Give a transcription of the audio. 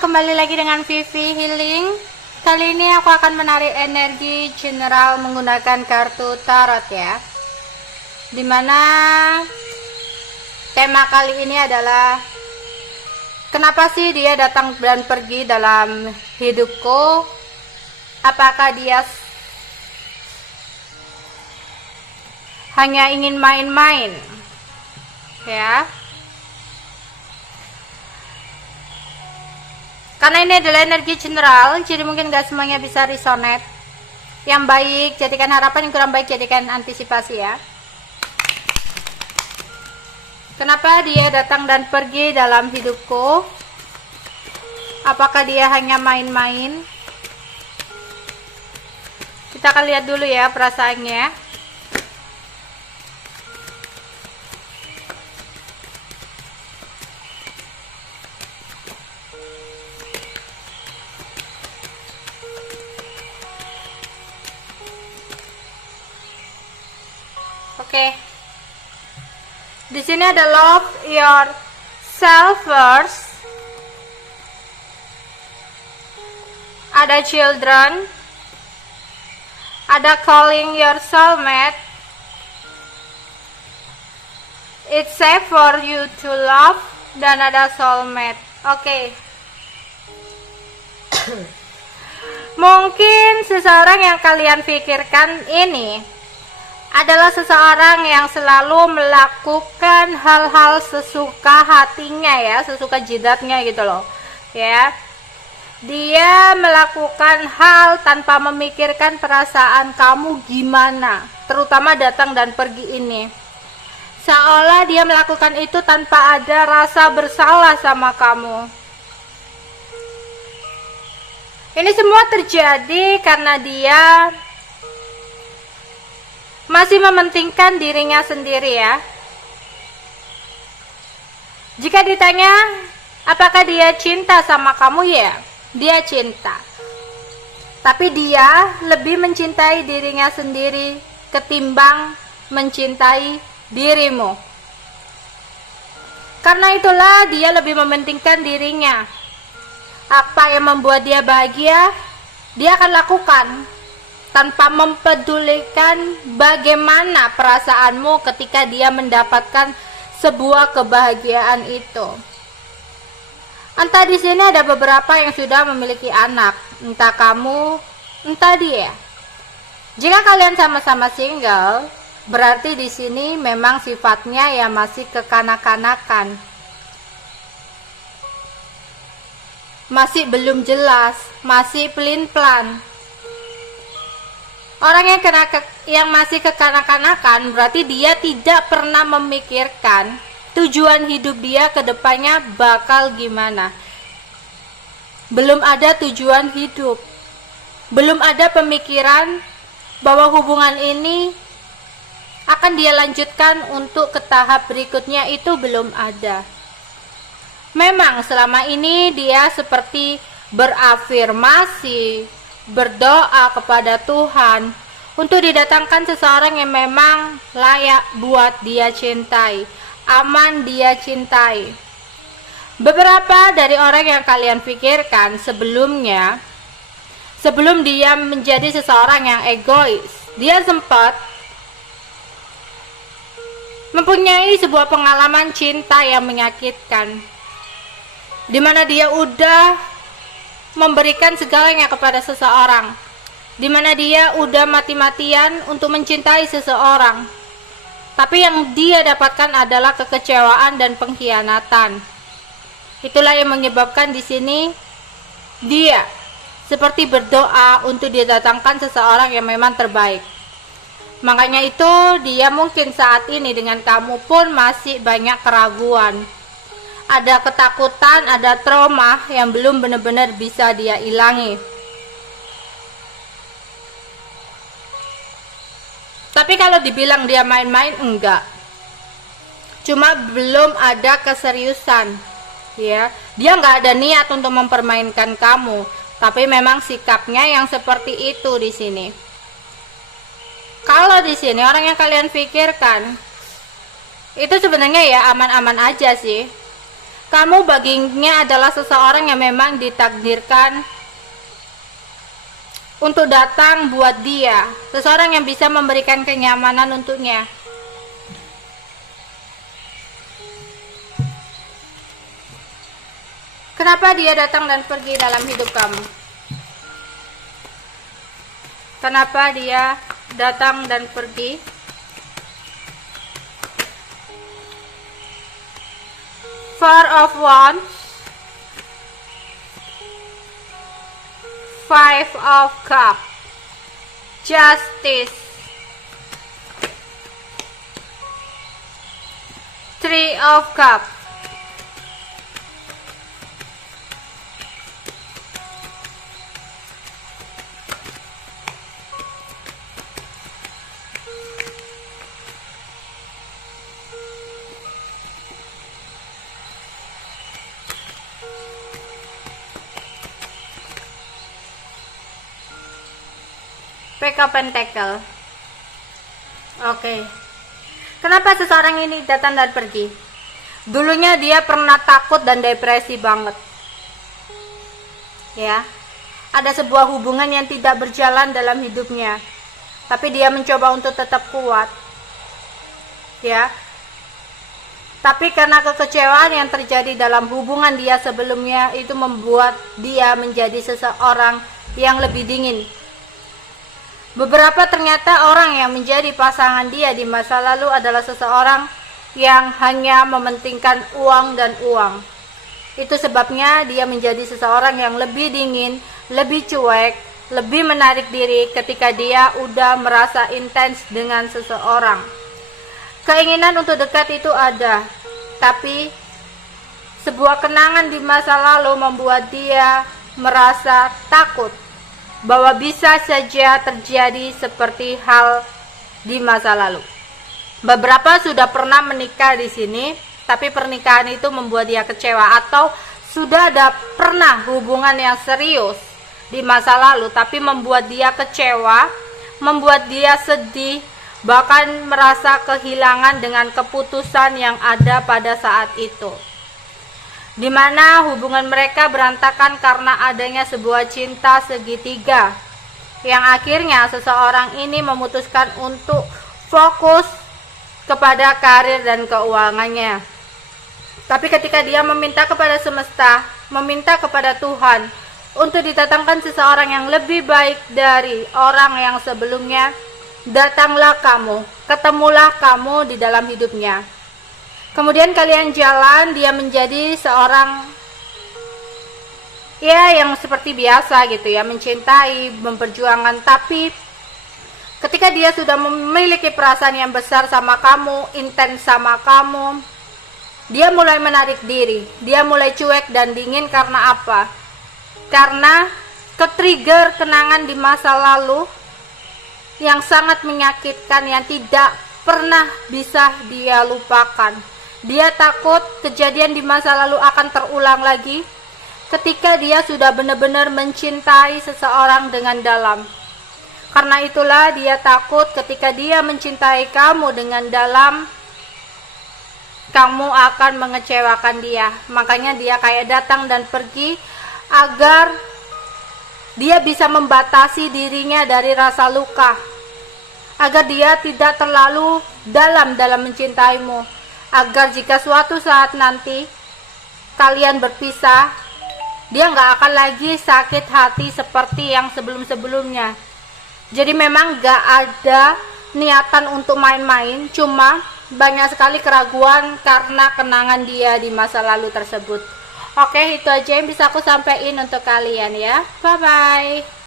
kembali lagi dengan Vivi Healing. Kali ini aku akan menarik energi general menggunakan kartu tarot ya. Dimana tema kali ini adalah kenapa sih dia datang dan pergi dalam hidupku? Apakah dia hanya ingin main-main? Ya. Karena ini adalah energi general, jadi mungkin gak semuanya bisa resonate. Yang baik jadikan harapan, yang kurang baik jadikan antisipasi ya. Kenapa dia datang dan pergi dalam hidupku? Apakah dia hanya main-main? Kita akan lihat dulu ya perasaannya. Oke. Di sini ada love yourself first. Ada children. Ada calling your soulmate. It's safe for you to love. Dan ada soulmate. Oke. Mungkin seseorang yang kalian pikirkan ini adalah seseorang yang selalu melakukan hal-hal sesuka hatinya ya, sesuka jidatnya gitu loh ya. Dia melakukan hal tanpa memikirkan perasaan kamu gimana, terutama datang dan pergi ini. Seolah dia melakukan itu tanpa ada rasa bersalah sama kamu. Ini semua terjadi karena dia masih mementingkan dirinya sendiri ya. Jika ditanya apakah dia cinta sama kamu, ya dia cinta. Tapi dia lebih mencintai dirinya sendiri ketimbang mencintai dirimu. Karena itulah dia lebih mementingkan dirinya. Apa yang membuat dia bahagia, dia akan lakukan tanpa mempedulikan bagaimana perasaanmu ketika dia mendapatkan sebuah kebahagiaan itu. Entah di sini ada beberapa yang sudah memiliki anak, entah kamu, entah dia. Jika kalian sama-sama single, berarti di sini memang sifatnya ya masih kekanak-kanakan. Masih belum jelas, masih pelin-pelan. Orang yang masih kekanak-kanakan berarti dia tidak pernah memikirkan tujuan hidup dia ke depannya bakal gimana. Belum ada tujuan hidup. Belum ada pemikiran bahwa hubungan ini akan dia lanjutkan untuk ke tahap berikutnya, itu belum ada. Memang selama ini dia seperti berafirmasi, berdoa kepada Tuhan untuk didatangkan seseorang yang memang layak buat dia cintai, aman dia cintai. Beberapa dari orang yang kalian pikirkan sebelumnya, sebelum dia menjadi seseorang yang egois, dia sempat mempunyai sebuah pengalaman cinta yang menyakitkan, di mana dia udah memberikan segalanya kepada seseorang, di mana dia udah mati-matian untuk mencintai seseorang, tapi yang dia dapatkan adalah kekecewaan dan pengkhianatan. Itulah yang menyebabkan di sini dia seperti berdoa untuk didatangkan seseorang yang memang terbaik. Makanya itu dia mungkin saat ini dengan kamu pun masih banyak keraguan. Ada ketakutan, ada trauma yang belum benar-benar bisa dia ilangi. Tapi kalau dibilang dia main-main, enggak. Cuma belum ada keseriusan. Ya, dia nggak ada niat untuk mempermainkan kamu, tapi memang sikapnya yang seperti itu di sini. Kalau di sini orang yang kalian pikirkan itu sebenarnya ya aman-aman aja sih. Kamu baginya adalah seseorang yang memang ditakdirkan untuk datang buat dia, seseorang yang bisa memberikan kenyamanan untuknya. Kenapa dia datang dan pergi dalam hidup kamu? Kenapa dia datang dan pergi? Four of Wands, Five of Cups, Justice, Three of Cups. Pack of Pentacle. Oke. Kenapa seseorang ini datang dan pergi? Dulunya dia pernah takut dan depresi banget. Ya. Ada sebuah hubungan yang tidak berjalan dalam hidupnya. Tapi dia mencoba untuk tetap kuat. Ya. Tapi karena kekecewaan yang terjadi dalam hubungan dia sebelumnya itu membuat dia menjadi seseorang yang lebih dingin. Beberapa ternyata orang yang menjadi pasangan dia di masa lalu adalah seseorang yang hanya mementingkan uang dan uang. Itu sebabnya dia menjadi seseorang yang lebih dingin, lebih cuek, lebih menarik diri ketika dia udah merasa intens dengan seseorang. Keinginan untuk dekat itu ada, tapi sebuah kenangan di masa lalu membuat dia merasa takut bahwa bisa saja terjadi seperti hal di masa lalu. Beberapa sudah pernah menikah di sini, tapi pernikahan itu membuat dia kecewa, atau sudah ada pernah hubungan yang serius di masa lalu tapi membuat dia kecewa, membuat dia sedih, bahkan merasa kehilangan dengan keputusan yang ada pada saat itu, di mana hubungan mereka berantakan karena adanya sebuah cinta segitiga yang akhirnya seseorang ini memutuskan untuk fokus kepada karir dan keuangannya. Tapi ketika dia meminta kepada semesta, meminta kepada Tuhan untuk didatangkan seseorang yang lebih baik dari orang yang sebelumnya, datanglah kamu, ketemulah kamu di dalam hidupnya. Kemudian kalian jalan, dia menjadi seorang ya yang seperti biasa gitu ya, mencintai, memperjuangkan. Tapi ketika dia sudah memiliki perasaan yang besar sama kamu, intens sama kamu, dia mulai menarik diri, dia mulai cuek dan dingin. Karena apa? Karena ke-trigger kenangan di masa lalu yang sangat menyakitkan, yang tidak pernah bisa dia lupakan. Dia takut kejadian di masa lalu akan terulang lagi ketika dia sudah benar-benar mencintai seseorang dengan dalam. Karena itulah dia takut ketika dia mencintai kamu dengan dalam, kamu akan mengecewakan dia. Makanya dia kayak datang dan pergi agar dia bisa membatasi dirinya dari rasa luka, agar dia tidak terlalu dalam mencintaimu, agar jika suatu saat nanti kalian berpisah, dia nggak akan lagi sakit hati seperti yang sebelum-sebelumnya. Jadi memang nggak ada niatan untuk main-main, cuma banyak sekali keraguan karena kenangan dia di masa lalu tersebut. Oke, itu aja yang bisa aku sampaikan untuk kalian ya. Bye bye.